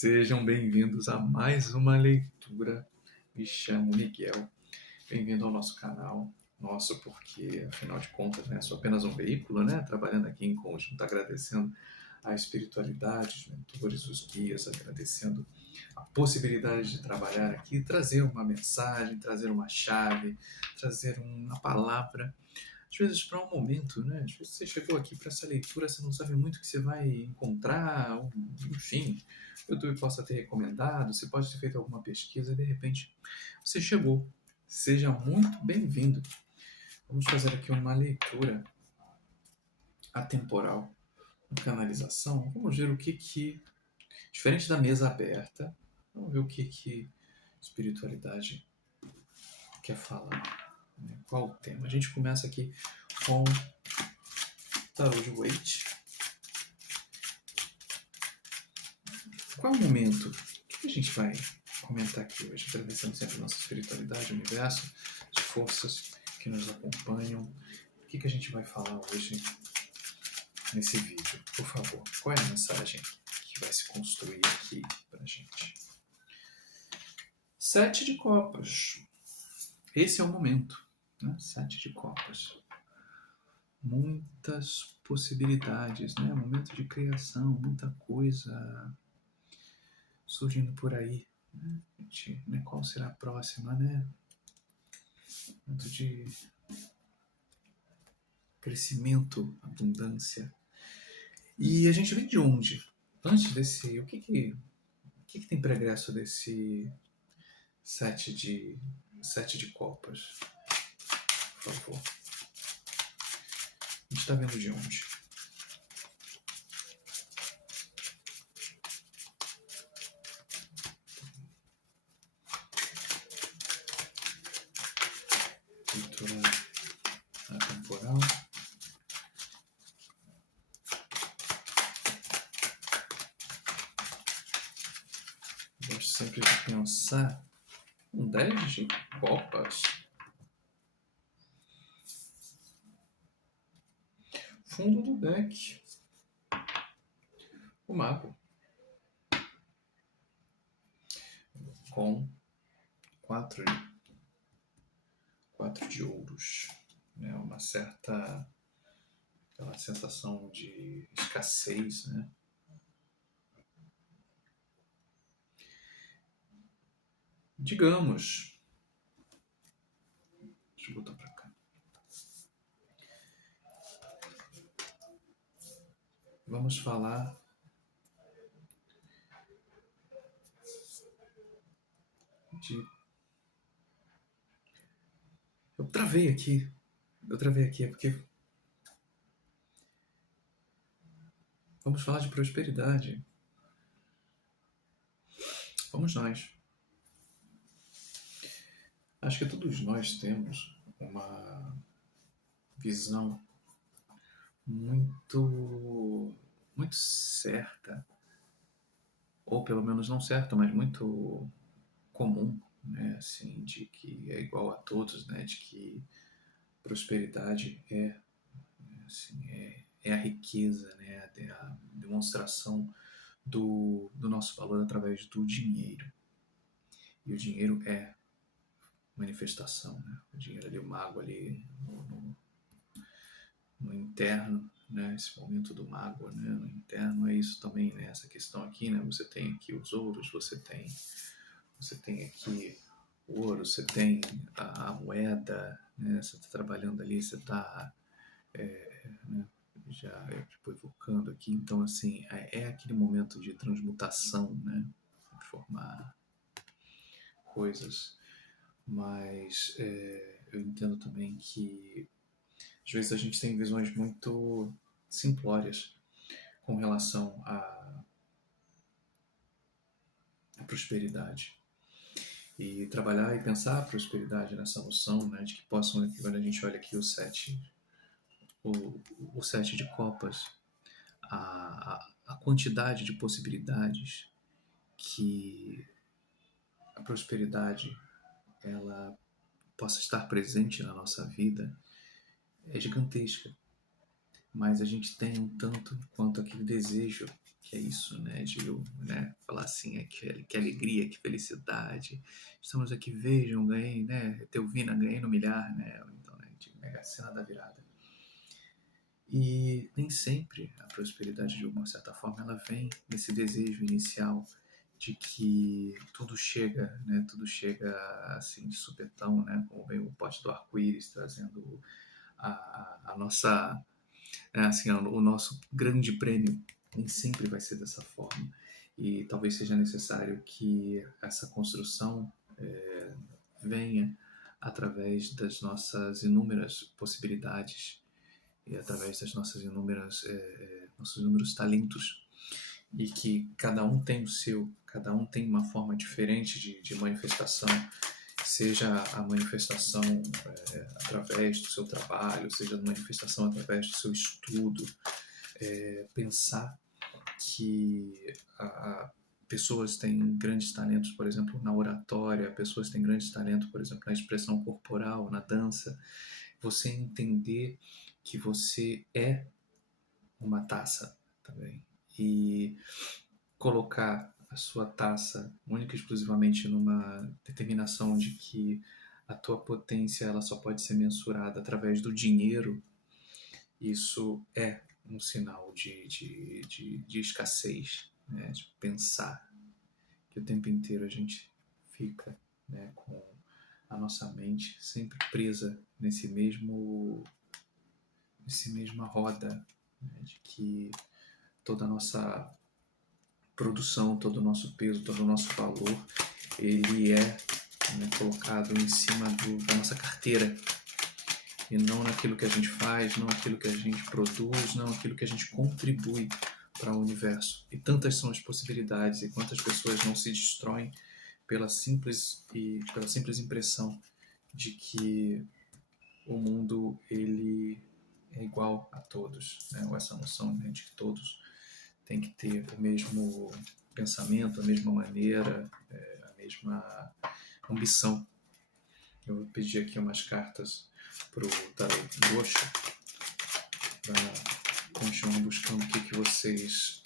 Sejam bem-vindos a mais uma leitura. Me chamo Miguel. Bem-vindo ao nosso canal. Nosso, porque afinal de contas, né, sou apenas um veículo, né, trabalhando aqui em conjunto, agradecendo a espiritualidade, os mentores, os guias, agradecendo a possibilidade de trabalhar aqui, trazer uma mensagem, trazer uma chave, trazer uma palavra. Às vezes para um momento, né? Às vezes você chegou aqui para essa leitura, você não sabe muito o que você vai encontrar, ou, enfim, o YouTube possa ter recomendado, você pode ter feito alguma pesquisa e de repente você chegou. Seja muito bem-vindo. Vamos fazer aqui uma leitura atemporal, uma canalização. Vamos ver o que, diferente da mesa aberta, vamos ver o que espiritualidade quer falar. Qual o tema? A gente começa aqui com Tarot de Waite. Qual é o momento? O que a gente vai comentar aqui hoje? Agradecendo sempre a nossa espiritualidade, o universo, as forças que nos acompanham. O que a gente vai falar hoje nesse vídeo? Por favor, qual é a mensagem que vai se construir aqui pra gente? 7 de copas. Esse é o momento, né? 7 de copas. Muitas possibilidades, né? Momento de criação, muita coisa surgindo por aí, né? Gente, né? Qual será a próxima, né? Momento de crescimento, abundância. E a gente vem de onde? Antes desse, o que tem pregresso desse sete de copas? Por favor. A gente está vendo de onde? Leitura atemporal. Gosto sempre de pensar um 10 de copas. Fundo do deck. O mago. Com 4 de ouros. Né? Uma certa aquela sensação de escassez, né? Digamos, deixa eu botar para cá. Vamos falar de... Eu travei aqui, é porque vamos falar de prosperidade. Vamos nós. Acho que todos nós temos uma visão muito certa, ou pelo menos não certa, mas muito comum, né, assim, de que é igual a todos, né, de que prosperidade assim, é a riqueza, né, é a demonstração do nosso valor através do dinheiro. E o dinheiro é manifestação, né? O dinheiro ali, o mago ali no interno, né? Esse momento do mago, né? No interno é isso também, né? Essa questão aqui, né? Você tem aqui os ouros, você tem aqui o ouro, você tem a moeda, né? Você está trabalhando ali, você está né? Já tipo, evocando aqui, então assim, é aquele momento de transmutação, né? Formar coisas, mas eu entendo também que às vezes a gente tem visões muito simplórias com relação à prosperidade. E trabalhar e pensar a prosperidade nessa noção, né, de que possam, quando a gente olha aqui o sete de copas, a quantidade de possibilidades que a prosperidade ela possa estar presente na nossa vida é gigantesca. Mas a gente tem um tanto quanto aquele desejo que é isso, né? De eu, né, falar assim, que alegria, que felicidade. Estamos aqui, vejam, ganhei, né? Teuvina, ganhei no milhar, né? Então, né, de Mega Sena da virada. E nem sempre a prosperidade, de uma certa forma, ela vem nesse desejo inicial de que tudo chega, né? Tudo chega assim de supetão, né? Como vem o pote do arco-íris trazendo a nossa, assim, o nosso grande prêmio. Nem sempre vai ser dessa forma. E talvez seja necessário que essa construção venha através das nossas inúmeras possibilidades e através das nossas nossos inúmeros talentos, e que cada um tem o seu, cada um tem uma forma diferente de manifestação, seja a manifestação através do seu trabalho, seja a manifestação através do seu estudo. Pensar que pessoas têm grandes talentos, por exemplo, na oratória, pessoas têm grandes talentos, por exemplo, na expressão corporal, na dança. Você entender que você é uma taça também e colocar a sua taça única e exclusivamente numa determinação de que a tua potência ela só pode ser mensurada através do dinheiro, isso é um sinal de escassez, né? De pensar que o tempo inteiro a gente fica, né, com a nossa mente sempre presa nessa mesma roda, né, de que toda a nossa produção, todo o nosso peso, todo o nosso valor, ele é, né, colocado em cima da nossa carteira, e não naquilo que a gente faz, não naquilo que a gente produz, não naquilo que a gente contribui para o universo. E tantas são as possibilidades, e quantas pessoas não se destroem pela simples impressão de que o mundo ele é igual a todos, né? Ou essa noção, né, de que todos têm que ter o mesmo pensamento, a mesma maneira, a mesma ambição. Eu vou pedir aqui umas cartas para o Tarot Roxo para continuar buscando o que vocês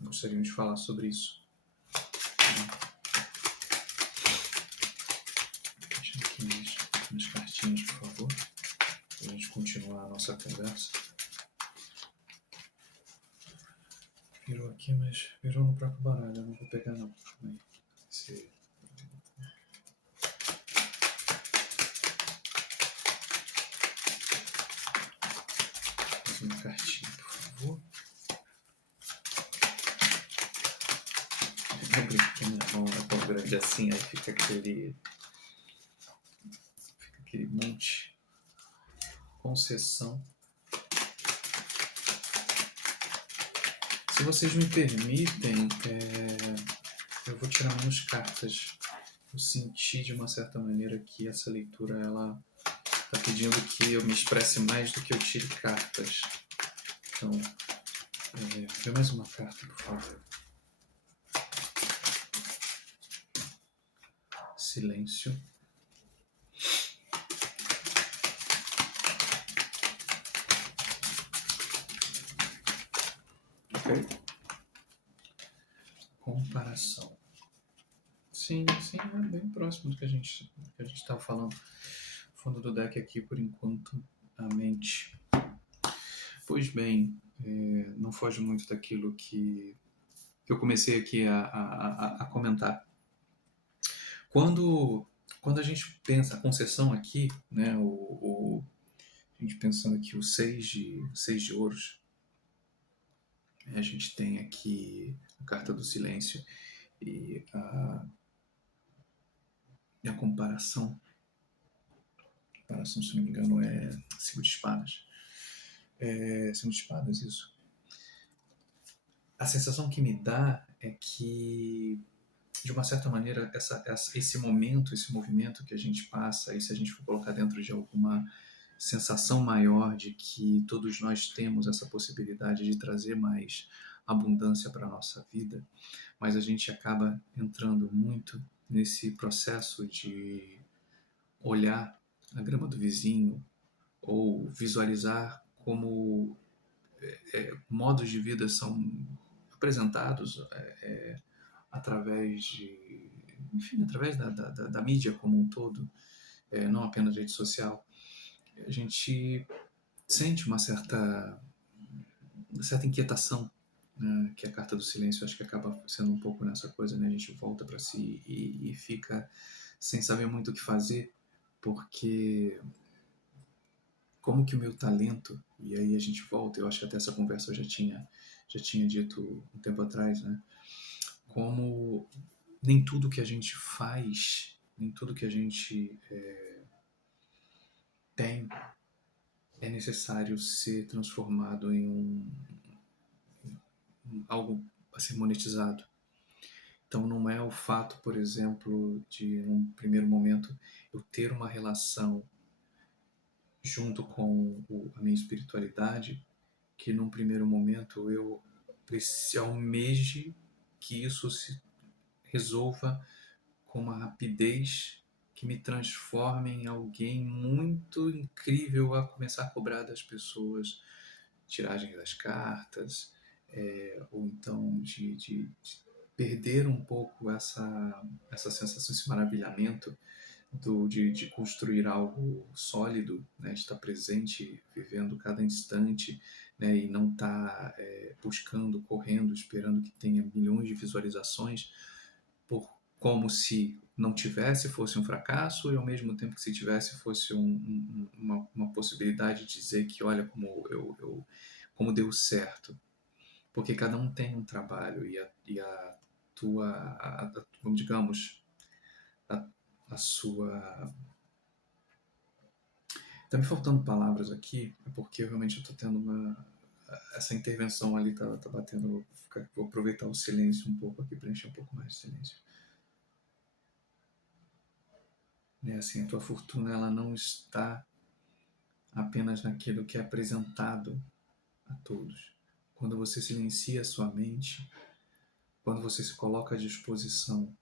gostariam de falar sobre isso. Deixa aqui umas cartinhas, por favor, para a gente continuar a nossa conversa. Virou aqui, mas virou no próprio baralho, eu não vou pegar não. Esse... Mais uma cartinha, por favor. É brincando, não é tão grande assim, aí fica aquele monte. Concessão. Se vocês me permitem, eu vou tirar menos cartas. Eu senti de uma certa maneira que essa leitura ela está pedindo que eu me expresse mais do que eu tire cartas. Então, vê mais uma carta, por favor. Silêncio. Ok? Comparação. Sim, é bem próximo do que a gente estava falando. Fundo do deck aqui, por enquanto, a mente. Pois bem, não foge muito daquilo que eu comecei aqui a comentar. Quando a gente pensa, a concessão aqui, né, a gente pensando aqui o 6 de ouros, a gente tem aqui a carta do silêncio e a comparação, se não me engano, é 5 de espadas. 5 de espadas, isso. A sensação que me dá é que, de uma certa maneira, esse momento, esse movimento que a gente passa, e se a gente for colocar dentro de alguma sensação maior de que todos nós temos essa possibilidade de trazer mais abundância para a nossa vida, mas a gente acaba entrando muito nesse processo de olhar a grama do vizinho ou visualizar como modos de vida são apresentados através de, enfim, através da mídia como um todo, não apenas rede social, a gente sente uma certa inquietação, né? Que a carta do silêncio acho que acaba sendo um pouco nessa coisa, né? A gente volta para si e fica sem saber muito o que fazer, porque como que o meu talento, e aí a gente volta, eu acho que até essa conversa eu já tinha dito um tempo atrás, né? Como nem tudo que a gente faz, nem tudo que a gente tem é necessário ser transformado em algo a ser monetizado. Então não é o fato, por exemplo, de num primeiro momento eu ter uma relação junto com a minha espiritualidade, que num primeiro momento eu almeje que isso se resolva com uma rapidez que me transforme em alguém muito incrível a começar a cobrar das pessoas tiragem das cartas, ou então de perder um pouco essa sensação, esse maravilhamento de construir algo sólido, né, de estar presente, vivendo cada instante, né, e não estar buscando, correndo, esperando que tenha milhões de visualizações, como se não tivesse, fosse um fracasso, e ao mesmo tempo que se tivesse, fosse uma possibilidade de dizer que olha como deu certo. Porque cada um tem um trabalho e a tua, digamos, a, a sua... Tá me faltando palavras aqui, é porque eu realmente estou tendo essa intervenção ali tá batendo, vou aproveitar o silêncio um pouco aqui, preencher um pouco mais de silêncio. Né, assim, a tua fortuna ela não está apenas naquilo que é apresentado a todos. Quando você silencia a sua mente, quando você se coloca à disposição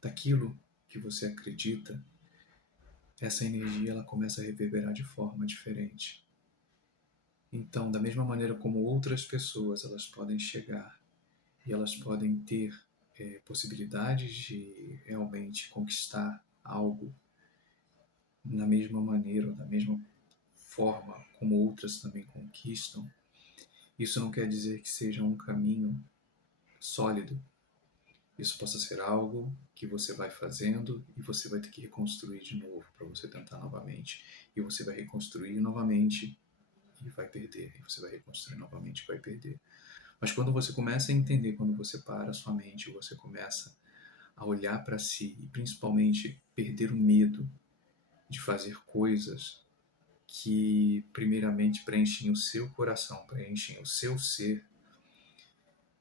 daquilo que você acredita, essa energia ela começa a reverberar de forma diferente. Então, da mesma maneira como outras pessoas elas podem chegar e elas podem ter possibilidades de realmente conquistar algo na mesma maneira, ou da mesma forma como outras também conquistam, isso não quer dizer que seja um caminho sólido. Isso possa ser algo que você vai fazendo e você vai ter que reconstruir de novo para você tentar novamente. E você vai reconstruir novamente e vai perder. E você vai reconstruir novamente e vai perder. Mas quando você começa a entender, quando você para a sua mente, você começa a olhar para si e principalmente perder o medo de fazer coisas que primeiramente preenchem o seu coração, preenchem o seu ser.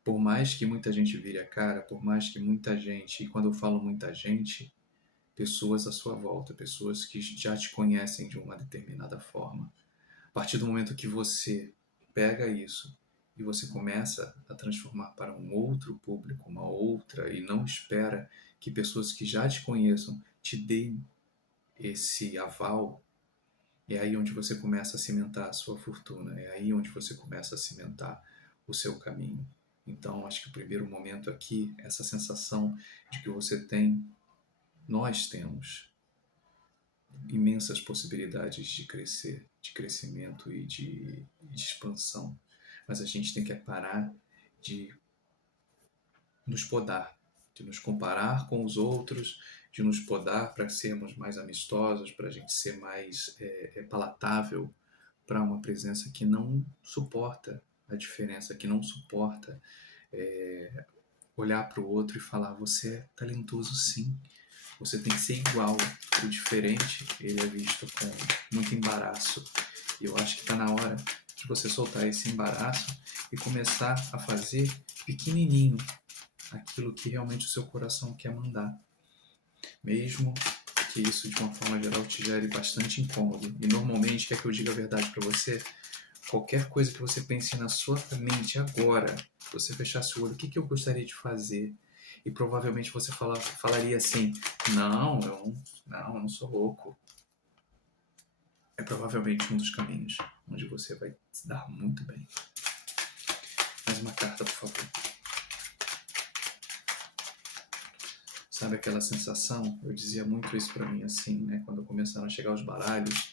Por mais que muita gente vire a cara, por mais que muita gente, e quando eu falo muita gente, pessoas à sua volta, pessoas que já te conhecem de uma determinada forma. A partir do momento que você pega isso e você começa a transformar para um outro público, uma outra, e não espera que pessoas que já te conheçam te deem esse aval, é aí onde você começa a cimentar a sua fortuna, é aí onde você começa a cimentar o seu caminho. Então, acho que o primeiro momento aqui, essa sensação de que você tem, nós temos imensas possibilidades de crescer, de crescimento e de expansão. Mas a gente tem que parar de nos podar, de nos comparar com os outros, de nos podar para sermos mais amistosos, para a gente ser mais palatável para uma presença que não suporta a diferença, que não suporta olhar para o outro e falar: você é talentoso sim, você tem que ser igual. O diferente, ele é visto com muito embaraço. E eu acho que está na hora de você soltar esse embaraço e começar a fazer pequenininho aquilo que realmente o seu coração quer mandar. Mesmo que isso, de uma forma geral, te gere bastante incômodo. E normalmente, quer que eu diga a verdade para você? Qualquer coisa que você pense na sua mente agora, se você fechasse o olho, o que eu gostaria de fazer? E provavelmente você falaria assim: não, eu não sou louco. É provavelmente um dos caminhos onde você vai se dar muito bem. Mais uma carta, por favor. Sabe aquela sensação? Eu dizia muito isso pra mim, assim, né? Quando começaram a chegar os baralhos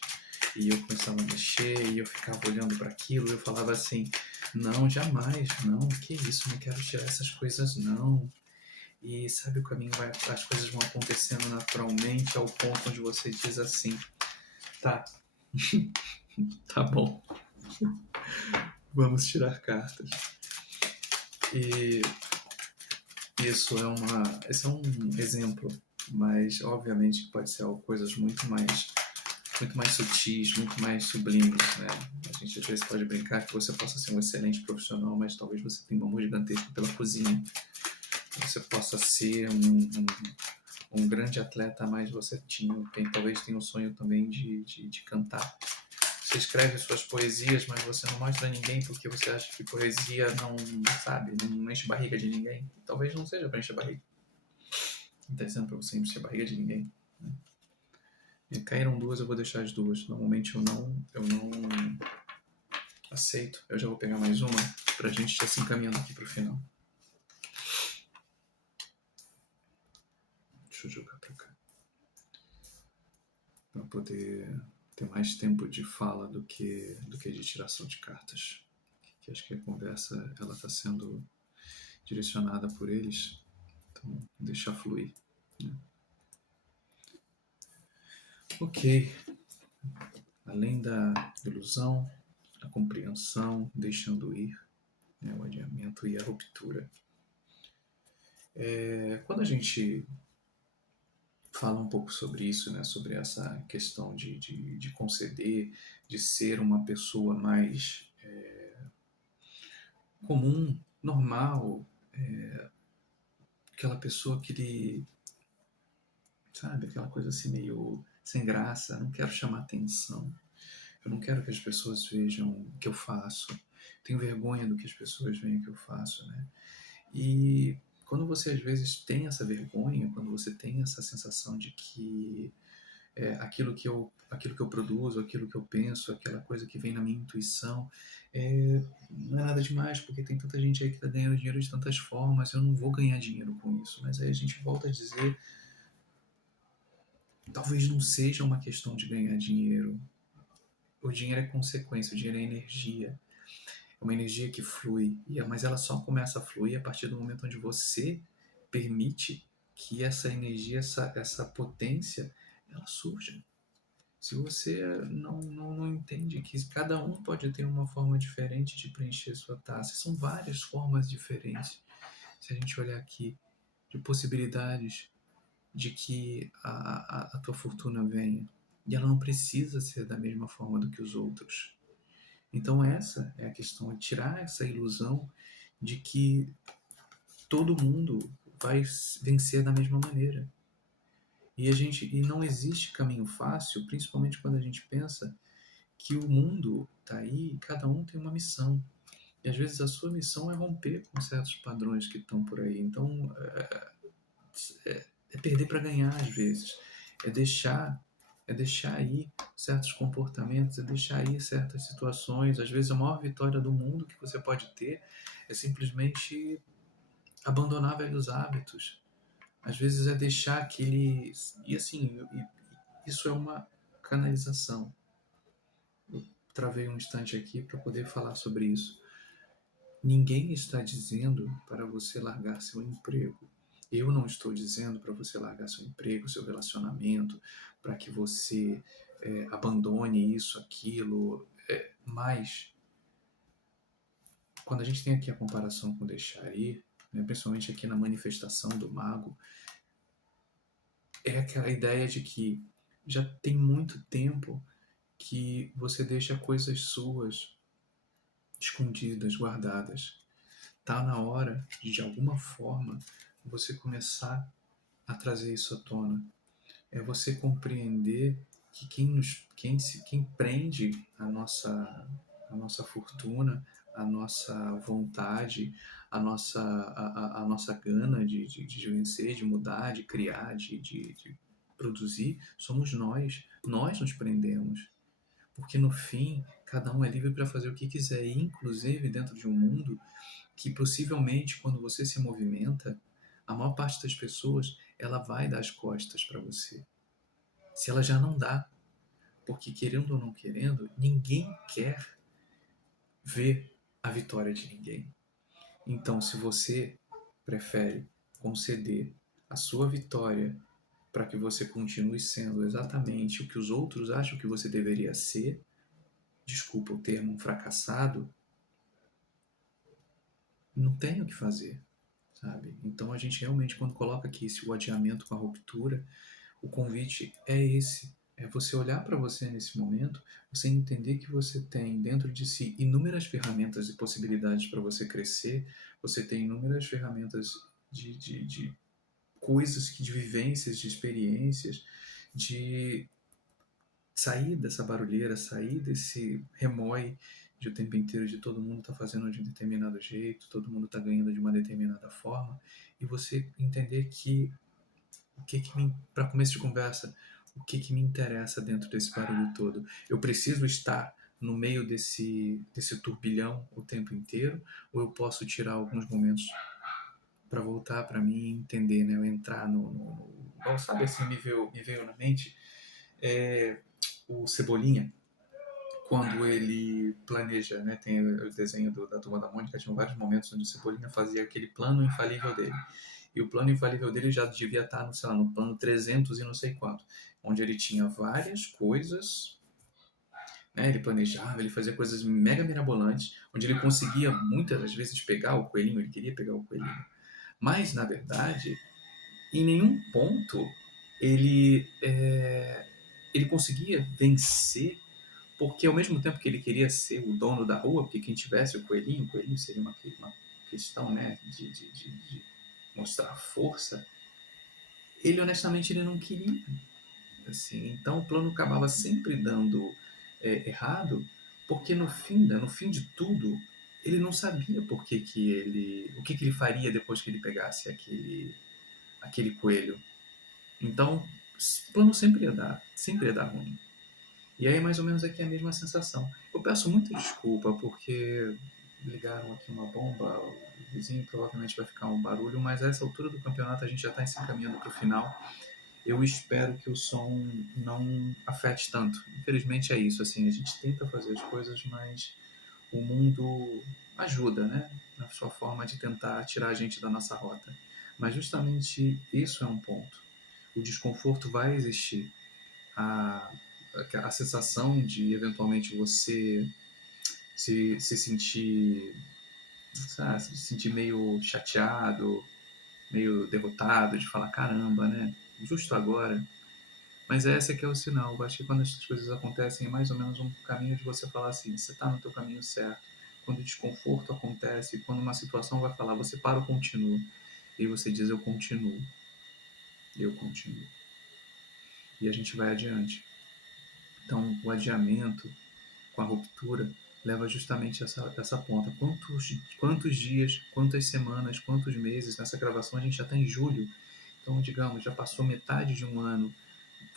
e eu começava a mexer e eu ficava olhando para aquilo, eu falava assim, não, jamais, não, que isso, não quero tirar essas coisas, não. E sabe, o caminho vai, as coisas vão acontecendo naturalmente ao ponto onde você diz assim, tá, tá bom, vamos tirar cartas. E esse é um exemplo, mas obviamente pode ser coisas muito mais sutis, muito mais sublimes, né? A gente às vezes pode brincar que você possa ser um excelente profissional, mas talvez você tenha um amor gigantesco pela cozinha. Você possa ser um grande atleta, mas você talvez tenha um sonho também de cantar. Você escreve suas poesias, mas você não mostra a ninguém porque você acha que poesia não, sabe, não enche barriga de ninguém. Talvez não seja para encher barriga. Não está dizendo para você encher barriga de ninguém. Né? E caíram duas, eu vou deixar as duas. Normalmente eu não aceito. Eu já vou pegar mais uma para a gente já se encaminhando aqui para o final. Deixa eu jogar para cá. Para poder ter mais tempo de fala do que de tiração de cartas. Que acho que a conversa ela está sendo direcionada por eles. Então, deixar fluir. Né? Ok. Além da ilusão, a compreensão, deixando ir, né, o adiamento e a ruptura. Quando a gente fala um pouco sobre isso, né, sobre essa questão de conceder, de ser uma pessoa mais comum, normal, aquela pessoa que sabe, aquela coisa assim meio sem graça, não quero chamar atenção, eu não quero que as pessoas vejam o que eu faço, tenho vergonha do que as pessoas veem que eu faço, né? E quando você às vezes tem essa vergonha, quando você tem essa sensação de que aquilo que eu produzo, aquilo que eu penso, aquela coisa que vem na minha intuição, não é nada demais, porque tem tanta gente aí que está ganhando dinheiro de tantas formas, eu não vou ganhar dinheiro com isso. Mas aí a gente volta a dizer, talvez não seja uma questão de ganhar dinheiro. O dinheiro é consequência, o dinheiro é energia. É uma energia que flui, mas ela só começa a fluir a partir do momento onde você permite que essa energia, essa potência, ela surja. Se você não entende que cada um pode ter uma forma diferente de preencher sua taça, são várias formas diferentes. Se a gente olhar aqui, de possibilidades de que a tua fortuna venha. E ela não precisa ser da mesma forma do que os outros. Então essa é a questão, é tirar essa ilusão de que todo mundo vai vencer da mesma maneira. E não existe caminho fácil, principalmente quando a gente pensa que o mundo está aí e cada um tem uma missão. E às vezes a sua missão é romper com certos padrões que estão por aí. Então é perder para ganhar às vezes. É deixar ir certos comportamentos, é deixar ir certas situações. Às vezes a maior vitória do mundo que você pode ter é simplesmente abandonar velhos hábitos. Às vezes é deixar aquele... E assim, isso é uma canalização. Eu travei um instante aqui para poder falar sobre isso. Ninguém está dizendo para você largar seu emprego. Eu não estou dizendo para você largar seu emprego, seu relacionamento, para que você abandone isso, aquilo. Mas, quando a gente tem aqui a comparação com deixar ir, né, principalmente aqui na manifestação do mago, é aquela ideia de que já tem muito tempo que você deixa coisas suas escondidas, guardadas. Tá na hora de alguma forma, você começar a trazer isso à tona. É você compreender que quem prende a nossa fortuna, a nossa vontade, a nossa gana de vencer, de mudar, de criar, de produzir, somos nós. Nós nos prendemos. Porque no fim, Cada um é livre para fazer o que quiser, e inclusive dentro de um mundo que possivelmente quando você se movimenta, a maior parte das pessoas ela vai dar as costas para você. Se ela já não dá, porque querendo ou não querendo, ninguém quer ver a vitória de ninguém. Então, se você prefere conceder a sua vitória para que você continue sendo exatamente o que os outros acham que você deveria ser, desculpa o termo, um fracassado, não tem o que fazer, sabe? Então a gente realmente, quando coloca aqui o adiamento com a ruptura, o convite é esse. É você olhar para você nesse momento, você entender que você tem dentro de si inúmeras ferramentas e possibilidades para você crescer, você tem inúmeras ferramentas de coisas, de vivências, de experiências, de sair dessa barulheira, sair desse remói de o tempo inteiro de todo mundo tá fazendo de um determinado jeito, todo mundo tá ganhando de uma determinada forma, e você entender que o que que me, para começo de conversa, o que que me interessa dentro desse barulho todo? Eu preciso estar no meio desse turbilhão o tempo inteiro, ou eu posso tirar alguns momentos para voltar para mim e entender, né? Eu entrar sabe assim, me veio na mente o Cebolinha, quando ele planeja, né, tem o desenho da Turma da Mônica, tinha vários momentos onde o Cebolinha fazia aquele plano infalível dele. E o plano infalível dele já devia estar no, sei lá, no plano 300 e não sei quanto, onde ele tinha várias coisas, né, ele planejava, ele fazia coisas mega mirabolantes, onde ele conseguia muitas das vezes pegar o coelhinho, ele queria pegar o coelhinho. Mas, na verdade, em nenhum ponto ele conseguia vencer, porque ao mesmo tempo que ele queria ser o dono da rua, porque quem tivesse o coelhinho seria uma questão, né, de mostrar força, ele honestamente ele não queria. Assim, então o plano acabava sempre dando errado, porque no fim de tudo, ele não sabia o que ele faria depois que ele pegasse aquele coelho. Então, o plano sempre ia dar ruim. E aí, mais ou menos aqui é a mesma sensação. Eu peço muita desculpa porque ligaram aqui uma bomba, o vizinho provavelmente vai ficar um barulho, mas a essa altura do campeonato a gente já está se encaminhando para o final. Eu espero que o som não afete tanto. Infelizmente é isso, assim, a gente tenta fazer as coisas, mas o mundo ajuda, né? Na sua forma de tentar tirar a gente da nossa rota. Mas justamente isso é um ponto. O desconforto vai existir. A, a sensação de eventualmente você se sentir, sabe, se sentir meio chateado, meio derrotado, de falar caramba, né? Justo agora. Mas esse que é o sinal. Eu acho que quando essas coisas acontecem, é mais ou menos um caminho de você falar assim, você está no teu caminho certo. Quando o desconforto acontece, quando uma situação vai falar, você para ou continua. E você diz, eu continuo. Eu continuo. E a gente vai adiante. Então, o adiamento com a ruptura leva justamente essa ponta. Quantos dias, quantas semanas, quantos meses? Nessa gravação a gente já está em julho. Então, digamos, já passou metade de um ano.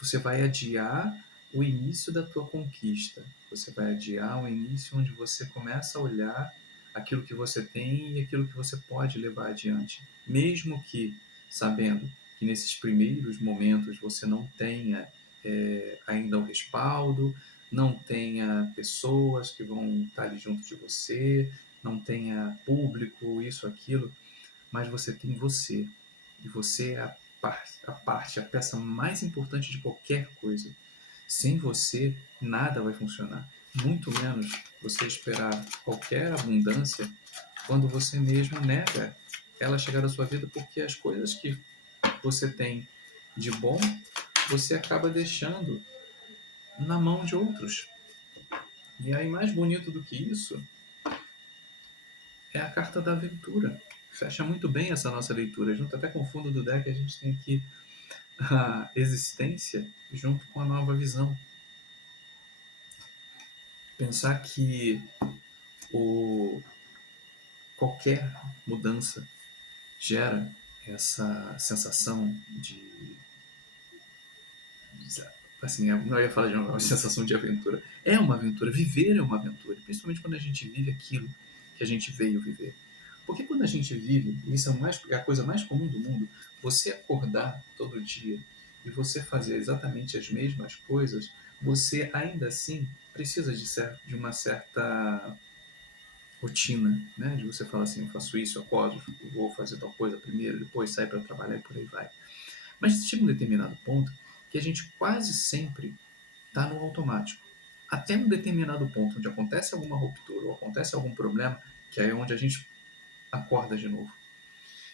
Você vai adiar o início da tua conquista. Você vai adiar o início onde você começa a olhar aquilo que você tem e aquilo que você pode levar adiante. Mesmo que sabendo que nesses primeiros momentos você não tenha ainda o respaldo, não tenha pessoas que vão estar ali junto de você, não tenha público, isso, aquilo, mas você tem você. E você é a peça mais importante de qualquer coisa. Sem você, nada vai funcionar. Muito menos você esperar qualquer abundância quando você mesmo nega ela chegar à sua vida, porque as coisas que você tem de bom, você acaba deixando na mão de outros. E aí, mais bonito do que isso, é a carta da aventura. Fecha muito bem essa nossa leitura. Junto até com o fundo do deck, a gente tem aqui a existência junto com a nova visão. Pensar que o, qualquer mudança gera essa sensação de assim, não ia falar de uma sensação de aventura. É uma aventura, viver é uma aventura, principalmente quando a gente vive aquilo que a gente veio viver. Porque quando a gente vive, isso é a coisa mais comum do mundo, você acordar todo dia e você fazer exatamente as mesmas coisas, você ainda assim precisa de uma certa rotina, né? De você falar assim, eu faço isso, eu acordo, eu vou fazer tal coisa primeiro, depois sair para trabalhar e por aí vai. Mas chega um determinado ponto que a gente quase sempre está no automático. Até um determinado ponto onde acontece alguma ruptura ou acontece algum problema, que aí é onde a gente acorda de novo.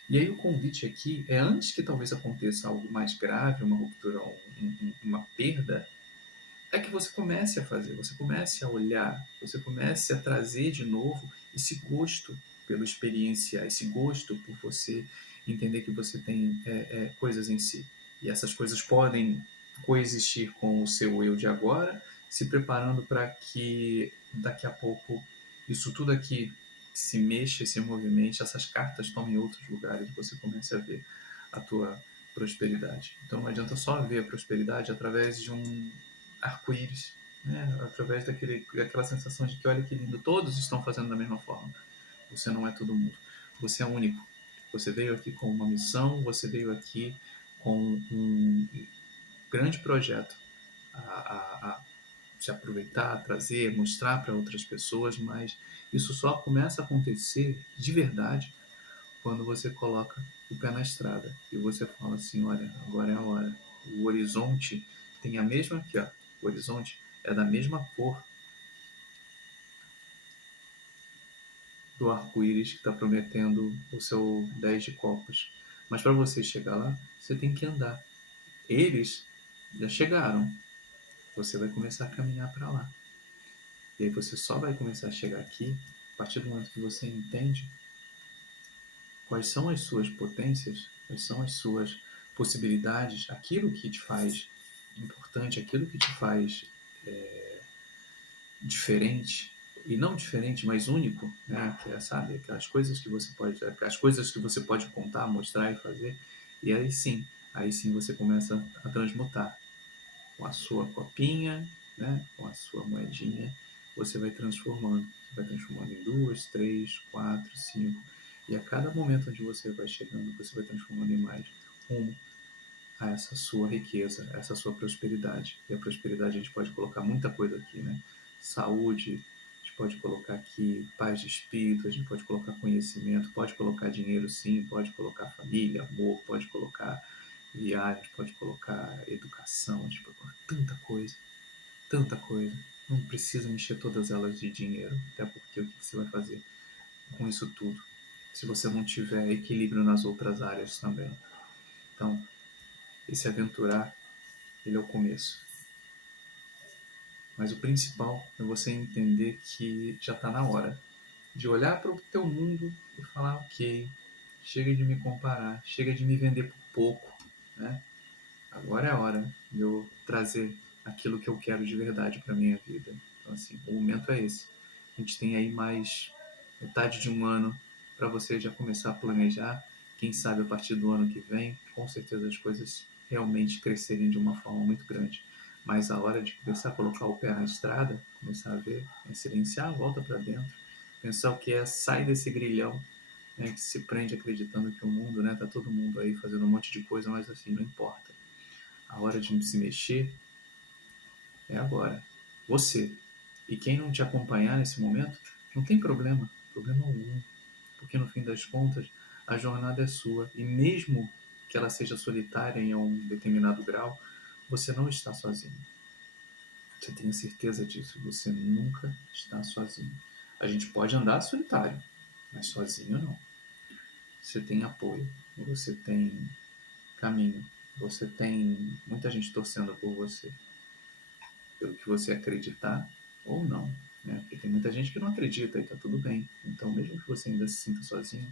E aí o convite aqui é, antes que talvez aconteça algo mais grave, uma ruptura, uma perda, é que você comece a fazer, você comece a olhar, você comece a trazer de novo esse gosto pelo experienciar, esse gosto por você entender que você tem coisas em si. E essas coisas podem coexistir com o seu eu de agora, se preparando para que daqui a pouco isso tudo aqui se mexa, se movimente, essas cartas tomem outros lugares e você comece a ver a tua prosperidade. Então não adianta só ver a prosperidade através de um arco-íris, né? Através daquela sensação de que olha que lindo, todos estão fazendo da mesma forma. Você não é todo mundo, você é único. Você veio aqui com uma missão, você veio aqui com um grande projeto a se aproveitar, trazer, mostrar para outras pessoas, mas isso só começa a acontecer de verdade quando você coloca o pé na estrada e você fala assim, olha, agora é a hora. O horizonte tem a mesma aqui, ó. O horizonte é da mesma cor do arco-íris que está prometendo o seu 10 de copas. Mas para você chegar lá, você tem que andar. Eles já chegaram. Você vai começar a caminhar para lá. E aí você só vai começar a chegar aqui a partir do momento que você entende quais são as suas potências, quais são as suas possibilidades, aquilo que te faz importante, aquilo que te faz diferente, e não diferente, mas único, né? Que é, sabe, aquelas coisas que você pode, as coisas que você pode contar, mostrar e fazer, e aí sim você começa a transmutar com a sua copinha, né? Com a sua moedinha, você vai transformando em duas, três, quatro, cinco, e a cada momento onde você vai chegando, você vai transformando em mais rumo a essa sua riqueza, a essa sua prosperidade. E a prosperidade a gente pode colocar muita coisa aqui, né? Saúde, a gente pode colocar aqui paz de espírito, a gente pode colocar conhecimento, pode colocar dinheiro sim, pode colocar família, amor, pode colocar viagem, pode colocar educação, a gente pode colocar tanta coisa, tanta coisa. Não precisa encher todas elas de dinheiro, até porque o que você vai fazer com isso tudo? Se você não tiver equilíbrio nas outras áreas também. Então, esse aventurar, ele é o começo. Mas o principal é você entender que já está na hora de olhar para o teu mundo e falar, ok, chega de me comparar, chega de me vender por pouco, né? Agora é a hora de eu trazer aquilo que eu quero de verdade para minha vida. Então, assim, o momento é esse. A gente tem aí mais metade de um ano para você já começar a planejar. Quem sabe a partir do ano que vem, com certeza as coisas realmente crescerem de uma forma muito grande. Mas a hora de começar a colocar o pé na estrada, começar a ver, é silenciar, volta para dentro, pensar o que é, sai desse grilhão, né, que se prende acreditando que o mundo, né, tá todo mundo aí fazendo um monte de coisa, mas assim, não importa. A hora de se mexer é agora. Você. E quem não te acompanhar nesse momento, não tem problema. Problema algum. Porque no fim das contas, a jornada é sua. E mesmo que ela seja solitária em um determinado grau, você não está sozinho. Você tenha certeza disso. Você nunca está sozinho. A gente pode andar solitário, mas sozinho não. Você tem apoio, você tem caminho, você tem muita gente torcendo por você, pelo que você acreditar ou não, né? Porque tem muita gente que não acredita e tá tudo bem. Então, mesmo que você ainda se sinta sozinho,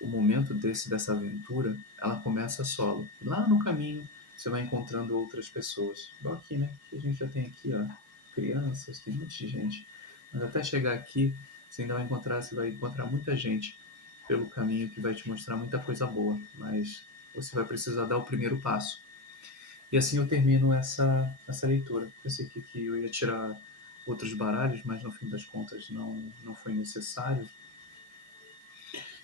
o momento dessa aventura, ela começa solo. Lá no caminho, você vai encontrando outras pessoas. Igual aqui, né? Que a gente já tem aqui, ó, crianças, tem muita gente. Mas até chegar aqui, você vai encontrar muita gente pelo caminho que vai te mostrar muita coisa boa, mas você vai precisar dar o primeiro passo. E assim eu termino essa leitura. Pensei que eu ia tirar outros baralhos, mas no fim das contas não foi necessário.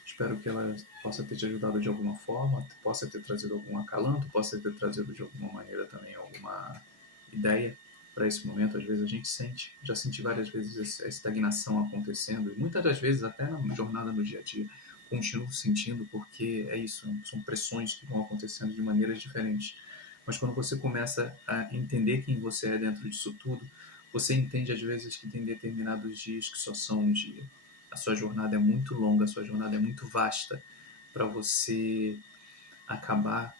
Espero que ela possa ter te ajudado de alguma forma, possa ter trazido algum acalanto, possa ter trazido de alguma maneira também alguma ideia para esse momento. Às vezes a gente sente, já senti várias vezes essa estagnação acontecendo, e muitas das vezes até na jornada no dia a dia, continuo sentindo, porque é isso, são pressões que vão acontecendo de maneiras diferentes. Mas quando você começa a entender quem você é dentro disso tudo, você entende às vezes que tem determinados dias que só são um dia. A sua jornada é muito longa, a sua jornada é muito vasta para você acabar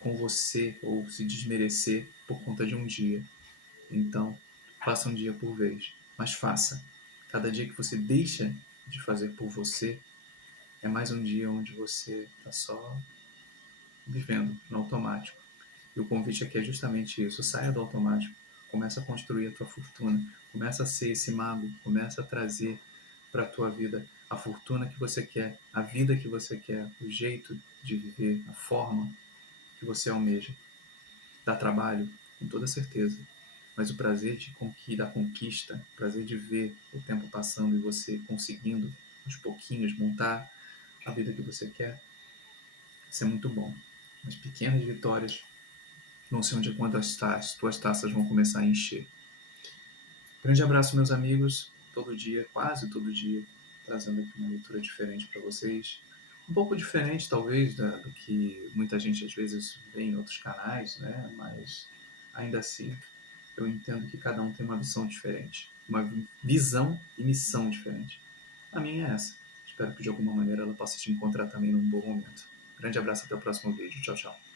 com você ou se desmerecer por conta de um dia. Então, faça um dia por vez, mas faça. Cada dia que você deixa de fazer por você é mais um dia onde você está só vivendo no automático. E o convite aqui é justamente isso: saia do automático, começa a construir a tua fortuna, começa a ser esse mago, começa a trazer para a tua vida a fortuna que você quer, a vida que você quer, o jeito de viver, a forma que você almeja. Dá trabalho, com toda certeza, mas o prazer da conquista, o prazer de ver o tempo passando e você conseguindo, aos pouquinhos, montar a vida que você quer, isso é muito bom. As pequenas vitórias vão ser onde é quando as tuas taças vão começar a encher. Grande abraço, meus amigos. Todo dia, quase todo dia, trazendo aqui uma leitura diferente para vocês. Um pouco diferente, talvez, do que muita gente às vezes vê em outros canais, né? Mas ainda assim, eu entendo que cada um tem uma visão diferente. Uma visão e missão diferente. A minha é essa. Espero que de alguma maneira ela possa te encontrar também num bom momento. Grande abraço, até o próximo vídeo. Tchau, tchau.